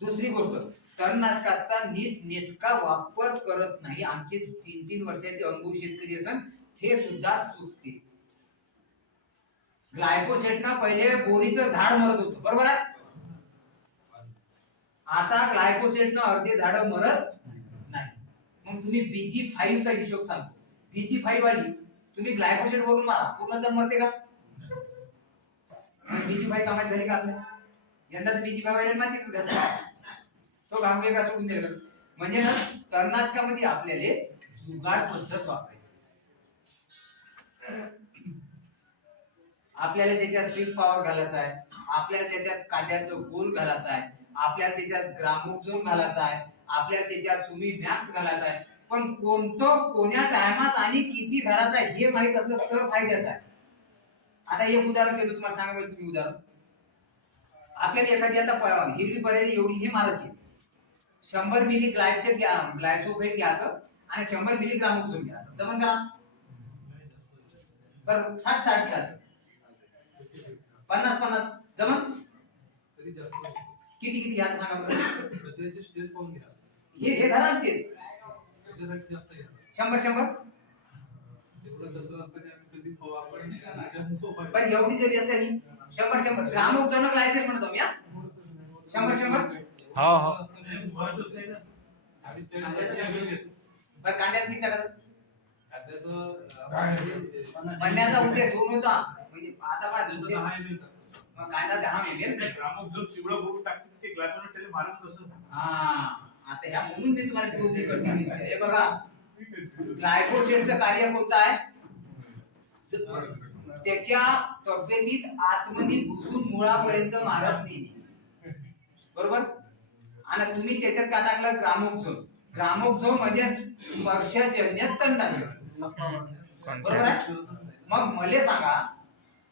दुसरी गोष्ट, तणनाशकाचा नीट नेटका वापर करत नाही. आमचे 3-3 वर्षाचे अनुभव शेतकरी असन ते सुद्धा चुकते. ग्लायकोसेटनं पहिले बोरीचं झाड मरत होतं, बरोबर आहे. आता ग्लायकोसेटनं अर्धे झाड मरत नाही. मग तुम्ही BG5 चा हिशोब सांगतो. BG5 वाली तुम्ही ग्लायकोसेट वरून मारा, पूर्ण तर मरते का? BG5 कामात झाली का आपल्या? यंदा तर BG5 वाली मातीच घातला, तो भाग वेगळा सोडून दिला. म्हणजे ना तणनाशकामध्ये आपल्याला जुगाड पद्धत वापरायची. आपल्याला त्याच्यात स्वीट पॉवर घालायचा आहे, आपल्याला त्याच्यात कांद्याचं गोल घालायचं आहे, आपल्याला त्याच्यात ग्रामोक्झोन घालायचा आहे, आपल्याला त्याच्यात सुमी मॅक्स घालायचा आहे. पण कोणतं कोण्या टायमात आणि किती घालायचं आहे हे माहित असलं तर फायद्याचं आहे. आता एक उदाहरण देतो तुम्हाला, सांगा बरं तुम्ही उदाहरण. आपल्याला एखादी आता हिरवी परेडी एवढी हे मारायची, 100 मिली ग्लायसोफेट घ्यायचं आणि 100 मिली ग्रामोक्झोन घ्यायचं. जमन का? बरं 60-60 घ्यायचं, 50-50 जमन? किती घ्यायचं सांगा बरं. हे धरा स्टेज 100-100. पण एवढी जरी असते 100-100 ग्रामोक्झोन ग्लायसेट म्हणतो मी, 100-100. हो हो. बरं कांद्याचं किती टाकायचं? म्हणण्याचा उद्देश होऊन होता म्हणजे आता मग कांदा 10 ml ग्रामोक्झोन पिवळं करून टाकते ते ग्लायकोसेट त्याला मारून कसं. आता ह्या म्हणून मी तुम्हाला गोष्टी करते. हे बघा, ग्लायकोसेटचं कार्य कोणतं आहे? त्याच्या तब्येतीत आतमध्ये घुसून मुळापर्यंत मारत नाही, बरोबर. आणि तुम्ही त्याच्यात काय टाकलं? ग्रामोक्झोन. ग्रामोक्झोन म्हणजे स्पर्शजन्य तणनाशक, बरोबर आहे. मग मला सांगा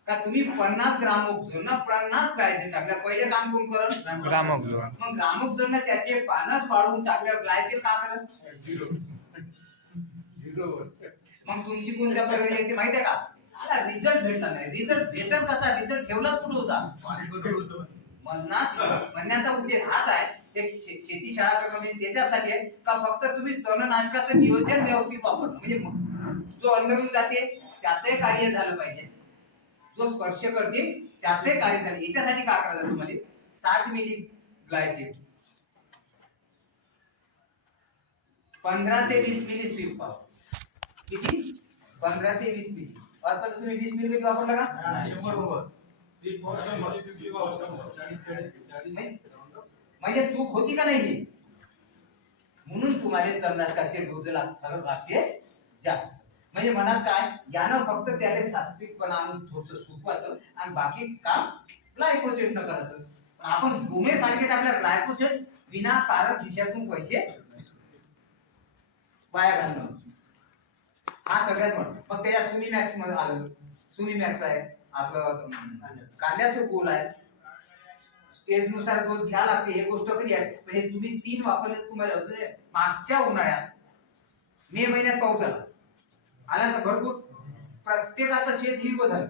का तुम्ही 50 ग्रामोक्झोन ना 50 ग्लायसेट टाकल्या, पहिले काम कोण करत? ग्रामोक्झोन. मग ग्रामोक्झोन ने त्याचे पानच वाढवून टाकल्यावर ग्लायसेट का करत? 0. मग तुमची कोणत्या प्रकारे येते माहिती आहे का? आला रिझल्ट भेटला नाही. रिझल्ट भेटल कसा? रिझल्ट ठेवलाच कुठे होता? म्हणण्याचा उद्देश हाच आहे, शेती शाळा करणं म्हणजे त्याच्यासाठी आहे का फक्त तुम्ही तणनाशकाचं नियोजन व्यवस्थित वापरणं, म्हणजे जो अंदरून जाते त्याचे कार्य झालं पाहिजे, जो स्पर्श करते त्याचे कार्य झाले. याच्यासाठी काय करायचं तुम्हाला? 60 मिली ग्लायसेट, 15 ते 20 मिली स्वीट पॉवर. किती? 15 ते 20 मिली. आता तुम्ही 20 मिली किती वापरला का? 100. म्हणजे चूक होती का नाही? म्हणून तुम्हाला तणनाशकाचे डोस लागते जास्त. म्हणजे म्हणाच काय, यानं फक्त त्याला सात्विकपणा आणून थोडंसं सुकवायचं आणि बाकी काम ग्लायकोसेट न करायचं. आपण दोन्ही सारखे टाकल्या ग्लायकोसेट विनाकारण खिशातून पैसे वाया घालणं, हा सगळ्यात मोठा. मग त्याच्या सुमी मॅक्स मध्ये आलं. सुमी मॅक्स आहे आपलं, कांद्याचं गोल आहे, स्टेज नुसार डोस घ्या लागते. हे गोष्ट कधी आहे म्हणजे तुम्ही 3 वापरले तुम्हाला अजून मागच्या उन्हाळ्यात मे महिन्यात पाऊस आला, आल्याचं भरपूर प्रत्येकाचं शेत हिरवं झालं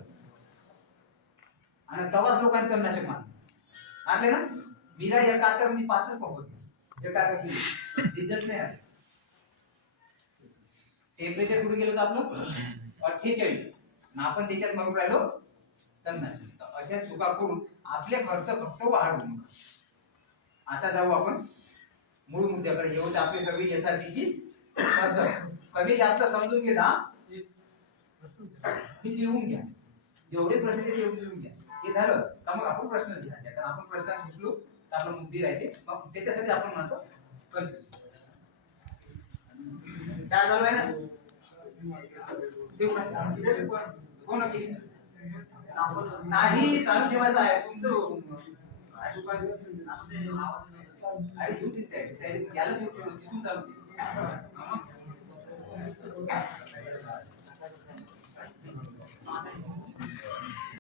आणि तवाच लोकांनी तणनाशक मारले ना. मीरा एका तर मी 5च वापरले, एका रिझल्ट नाही आला. टेम्परेचर कुठे गेलं आपलं 48, आणि आपण त्याच्यात मरून राहिलो तणनाशक. अशा चुका करून आपले खर्च फक्त वाढवू नका. आता जाऊ आपण मूळ मुद्द्याकडे. हे होते आपली सगळी SRT ची पद्धत. कमी जास्त समजून घ्या, लिहून घ्या. जेवढे प्रश्न तेवढे लिहून घ्या. हे झालं का मग आपण प्रश्न लिहायचे. कारण आपण प्रश्न घुसलो तर आपण मुद्दे राहायचे. मग त्याच्यासाठी आपण म्हणायचं काय झालं आहे ना. कोण केली नाही चालू ठेवायचं आहे तुमचं. चालू